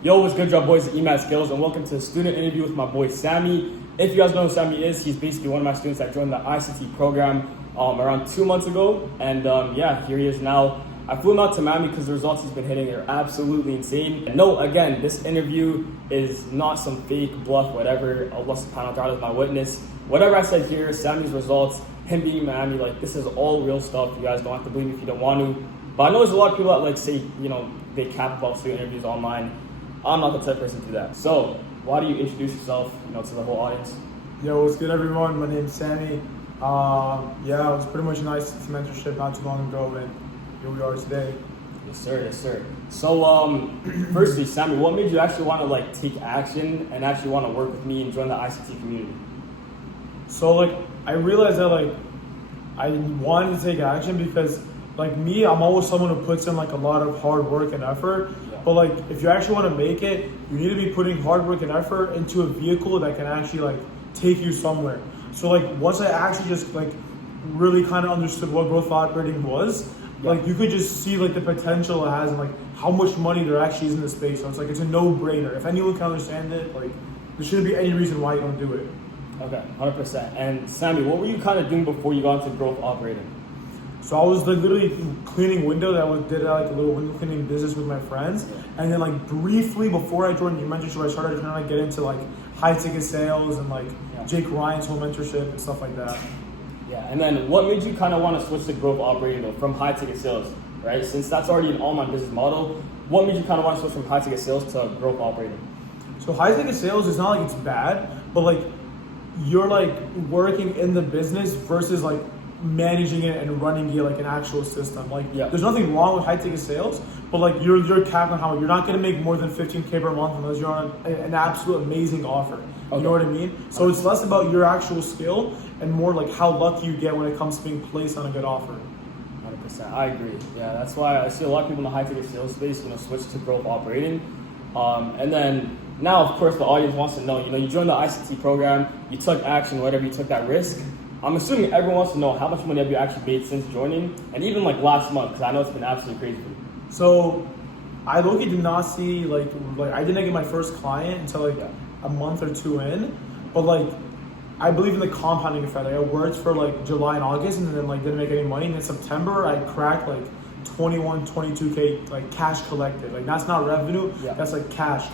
Yo, what's good, y'all boys? EMAT Skills, and welcome to the student interview with my boy Sammy. If you guys know who Sammy is, he's basically one of my students that joined the ICT program around 2 months ago, and yeah, here he is now. I flew him out to Miami because the results he's been hitting are absolutely insane. And no, again, this interview is not some fake bluff, whatever. Allah subhanahu wa ta'ala is my witness. Whatever I said here, Sammy's results, him being in Miami, like this is all real stuff. You guys don't have to believe me if you don't want to. But I know there's a lot of people that like say, they cap about student interviews online. I'm not the type of person to do that. So, why do you introduce yourself, to the whole audience? Yo, what's good, everyone? My name's Sammy. Yeah, it was pretty much a nice mentorship not too long ago, and here we are today. Yes, sir. Yes, sir. So, firstly, Sammy, what made you actually want to take action and actually want to work with me and join the ICT community? So, I realized that I wanted to take action because, me, I'm always someone who puts in a lot of hard work and effort. Yeah. But if you actually want to make it, you need to be putting hard work and effort into a vehicle that can actually take you somewhere. So once I actually just really kind of understood what growth operating was, yeah. You could just see the potential it has and how much money there actually is in the space. So it's a no-brainer. If anyone can understand it, there shouldn't be any reason why you don't do it. Okay, 100%. And Sammy, what were you kind of doing before you got into growth operating? So I was literally cleaning windows. Did a little window cleaning business with my friends, and then briefly before I joined your mentorship, I started trying to get into high ticket sales and Jake Ryan's whole mentorship and stuff like that. Yeah, and then what made you kind of want to switch to growth operating though from high ticket sales, right? Since that's already an online business model, what made you kind of want to switch from high ticket sales to growth operating? So high ticket sales is not it's bad, but you're working in the business versus managing it and running it an actual system. There's nothing wrong with high ticket sales, but you're capped on how you're not gonna make more than $15K per month unless you're on an absolute amazing offer. Okay. You know what I mean? So it's less about your actual skill and more how lucky you get when it comes to being placed on a good offer. 100%. I agree. Yeah, that's why I see a lot of people in the high ticket sales space, switch to growth operating. And then now, of course, the audience wants to know, you joined the ICT program, you took action, whatever, you took that risk. I'm assuming everyone wants to know how much money have you actually made since joining, and even last month, because I know it's been absolutely crazy for you. So I did not see I didn't get my first client until a month or two in, but I believe in the compounding effect. I worked for July and August, and then didn't make any money. And in September, I cracked 21, 22K cash collected. That's not revenue. Yeah. That's cash.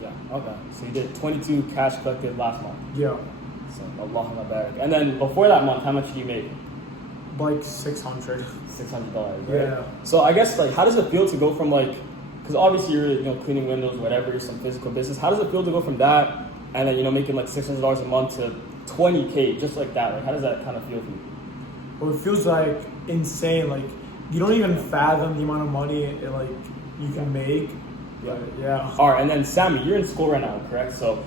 Yeah. Okay. So you did 22 cash collected last month. Yeah. So Allah barik. And then before that month, how much did you make? $600. $600, right? Yeah. So I guess how does it feel to go from because obviously you're cleaning windows, whatever, some physical business. How does it feel to go from that and then making $600 a month to 20K just like that? How does that kind of feel for you? Well, it feels insane. You don't even fathom the amount of money you can make. Yeah. Yeah. All right, and then Sammy, you're in school right now, correct? So,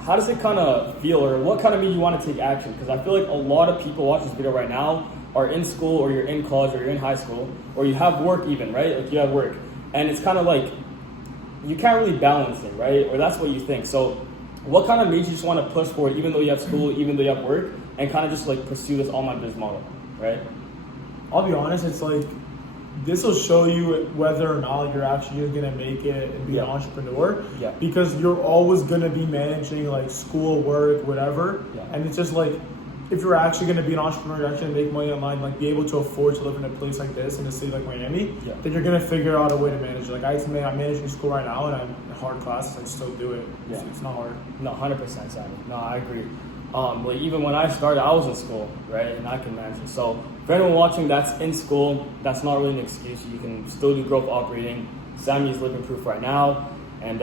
how does it kind of feel, or what kind of made you want to take action? Because I feel a lot of people watching this video right now are in school, or you're in college, or you're in high school, or you have work even, right? You have work, and it's kind of you can't really balance it, right? Or that's what you think. So, what kind of made you just want to push for it, even though you have school, even though you have work, and kind of just pursue this online business model, right? I'll be honest, it's this will show you whether or not you're actually going to make it and be an entrepreneur. Yeah. Because you're always going to be managing school, work, whatever. Yeah. And it's just if you're actually going to be an entrepreneur, you're actually going to make money online, be able to afford to live in a place like this in a city like Miami, then you're going to figure out a way to manage it. I'm managing school right now and I'm in hard classes, I still do it. Yeah. It's not hard. No, 100%, Sammy. No, I agree. Even when I started, I was in school, right? And I can manage it. So for anyone watching that's in school, that's not really an excuse. You can still do growth operating. Sammy is living proof right now. And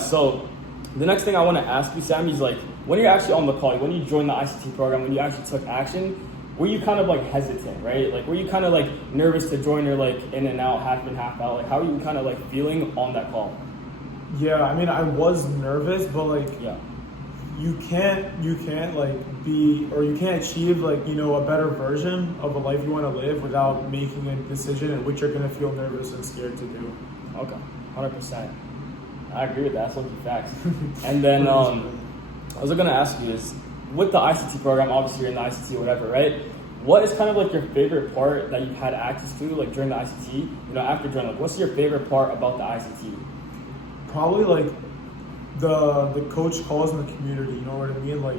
so the next thing I want to ask you, Sammy, is when you're actually on the call, when you joined the ICT program, when you actually took action, were you kind of hesitant, right? Were you kind of nervous to join or in and out, half in, half out? How are you kind of feeling on that call? Yeah, I was nervous, but yeah. You can't be, or you can't achieve a better version of a life you want to live without making a decision in which you're going to feel nervous and scared to do. Okay, 100%. I agree with that. That's looking facts. And then I was going to ask you is, with the ICT program, obviously you're in the ICT, whatever, right? What is kind of your favorite part that you've had access to during the ICT? After joining, what's your favorite part about the ICT? Probably like the coach calls in the community, you know what I mean? Like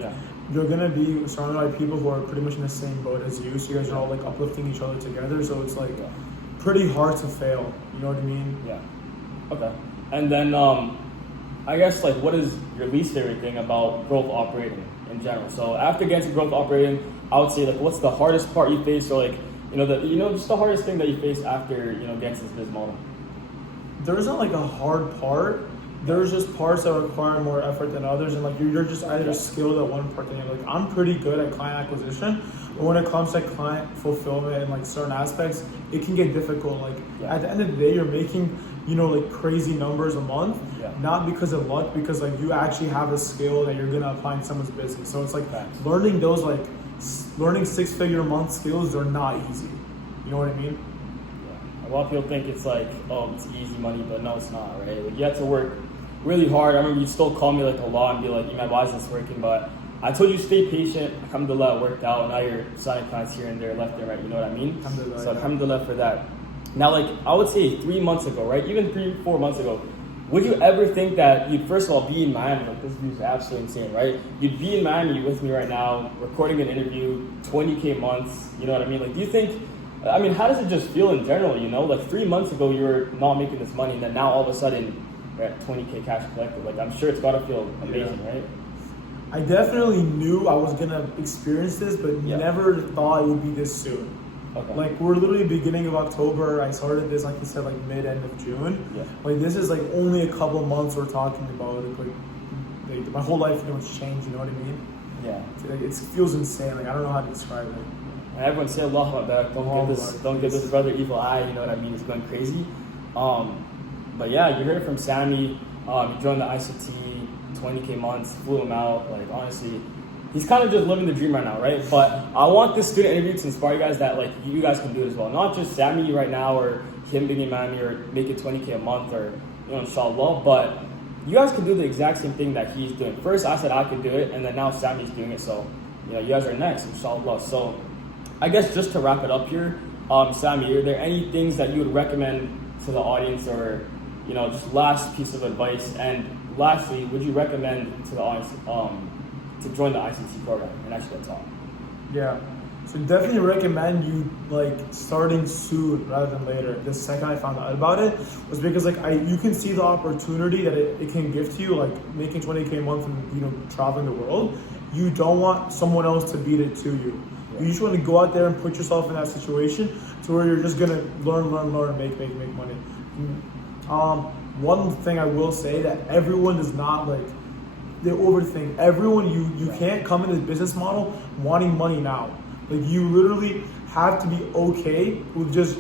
you're gonna be surrounded by people who are pretty much in the same boat as you, so you guys are all like uplifting each other together, so it's like pretty hard to fail, you know what I mean? Yeah. Okay. And then I guess like what is your least favorite thing about growth operating in general? So after getting to growth operating, I would say like what's the hardest part you face, or like just the hardest thing that you face after getting to this business model? There isn't like a hard part. There's just parts that require more effort than others, and like you're just either skilled at one part than the other. Like I'm pretty good at client acquisition, but when it comes to client fulfillment and like certain aspects, it can get difficult. Like at the end of the day, you're making like crazy numbers a month, not because of luck, because like you actually have a skill that you're gonna apply in someone's business. So it's like learning those learning 6-figure a month skills are not easy. You know what I mean? A lot of people think it's like, oh, it's easy money, but no, it's not, right? Like you have to work really hard. I remember you'd still call me like a lot and be like, man, why is this working? But I told you stay patient. Alhamdulillah, it worked out. And now you're signing clients here and there, left and right. You know what I mean? Alhamdulillah, so alhamdulillah for that. Now, like I would say 3 months ago, right? Even 3-4 months ago, would you ever think that you'd first of all be in Miami? Like this view is absolutely insane, right? You'd be in Miami with me right now, recording an interview, 20K months. You know what I mean? Like, do you think? I mean, how does it just feel in general? Like 3 months ago you were not making this money, and then now all of a sudden you're at 20K cash collected. Like I'm sure it's gotta feel amazing, right? I definitely knew I was gonna experience this, but never thought it would be this soon. Okay. Like we're literally beginning of October. I started this, like you said, like mid-end of June. Yeah. Like this is like only a couple months we're talking about. Like my whole life, it's changed. You know what I mean? Yeah. Like, it feels insane. Like I don't know how to describe it. And everyone say Allah Akbar, don't give this brother evil eye. You know what I mean? It's going crazy. But yeah, you heard it from Sammy. He joined the ICT, 20K months, flew him out. Like honestly, he's kind of just living the dream right now, right? But I want this student interview to inspire you guys that like you guys can do it as well. Not just Sammy right now or him being in Miami or making 20K a month or inshallah, but you guys can do the exact same thing that he's doing. First I said I could do it, and then now Sammy's doing it. So you guys are next, inshallah. So I guess just to wrap it up here, Sammy, are there any things that you would recommend to the audience, or just last piece of advice? And lastly, would you recommend to the audience to join the ICT program and actually get taught? Yeah, so definitely recommend you like starting soon rather than later. The second I found out about it was because like you can see the opportunity that it can give to you, like making 20K a month and traveling the world. You don't want someone else to beat it to you. You just want to go out there and put yourself in that situation to where you're just gonna learn, make money. One thing I will say that everyone does not like, they overthink. Everyone, you can't come into the business model wanting money now. Like you literally have to be okay with just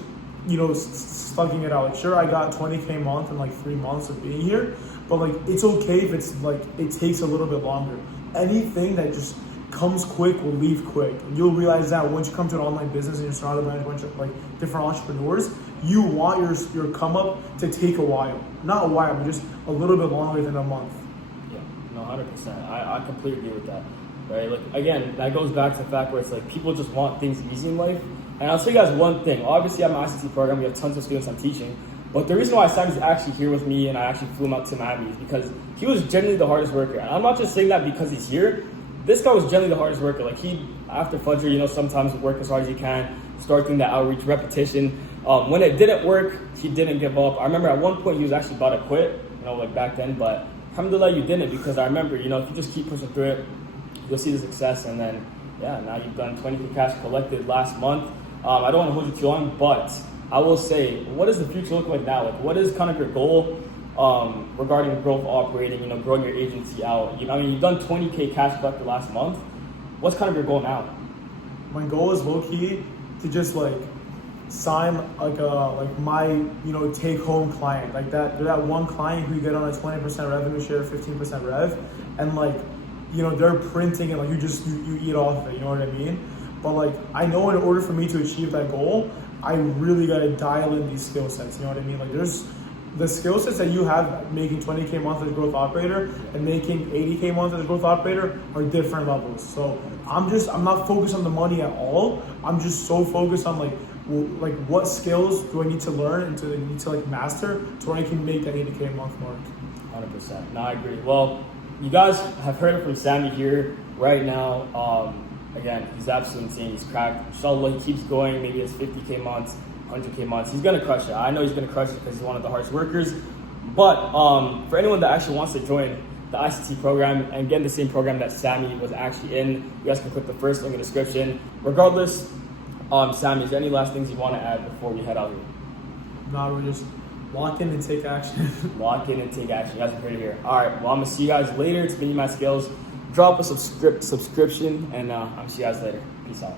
slugging it out. Like sure, I got 20K a month in like 3 months of being here, but like it's okay if it's like it takes a little bit longer. Anything that just comes quick will leave quick. And you'll realize that once you come to an online business and you're surrounded by a bunch of like different entrepreneurs, you want your come up to take a while. Not a while, but just a little bit longer than a month. Yeah, no, 100%. I completely agree with that. Right? Like again, that goes back to the fact where it's like people just want things easy in life. And I'll tell you guys one thing. Obviously, I'm an ICT program. We have tons of students I'm teaching. But the reason why Sammy's actually here with me and I actually flew him out to Miami is because he was generally the hardest worker. And I'm not just saying that because he's here. This guy was generally the hardest worker. Like he, after Fajr, sometimes work as hard as he can, start doing the outreach, repetition. When it didn't work, he didn't give up. I remember at one point he was actually about to quit, like back then. But alhamdulillah, you didn't, because I remember, if you just keep pushing through it, you'll see the success. And then, now you've done 20K cash collected last month. I don't want to hold you too long, but I will say, what does the future look like now? Like, what is kind of your goal regarding growth operating, growing your agency out? You've done 20K cash collected last month. What's kind of your goal now? My goal is low-key to just like sign like my take home client, like that one client who you get on a 20% revenue share, 15% rev, and like they're printing it, like you eat off of it, you know what I mean? But like I know in order for me to achieve that goal, I really gotta dial in these skill sets, you know what I mean? Like there's the skill sets that you have making 20K a month as a growth operator and making 80K a month as a growth operator are different levels. So I'm not focused on the money at all. I'm just so focused on like what skills do I need to learn and to like master so I can make that 80K a month mark. 100%. No, I agree. Well, you guys have heard it from Sammy here right now. Again, he's absolutely insane. He's cracked. Inshallah, he keeps going. Maybe it's 50K months, 100K months. He's going to crush it. I know he's going to crush it because he's one of the hardest workers. But for anyone that actually wants to join the ICT program and get in the same program that Sammy was actually in, you guys can click the first link in the description. Regardless, Sammy, is there any last things you want to add before we head out here? No, we're just lock in and take action. Lock in and take action. You guys are heard it here. All right. Well, I'm going to see you guys later. It's been My Skills. Drop a subscription, and I'm going to see you guys later. Peace out.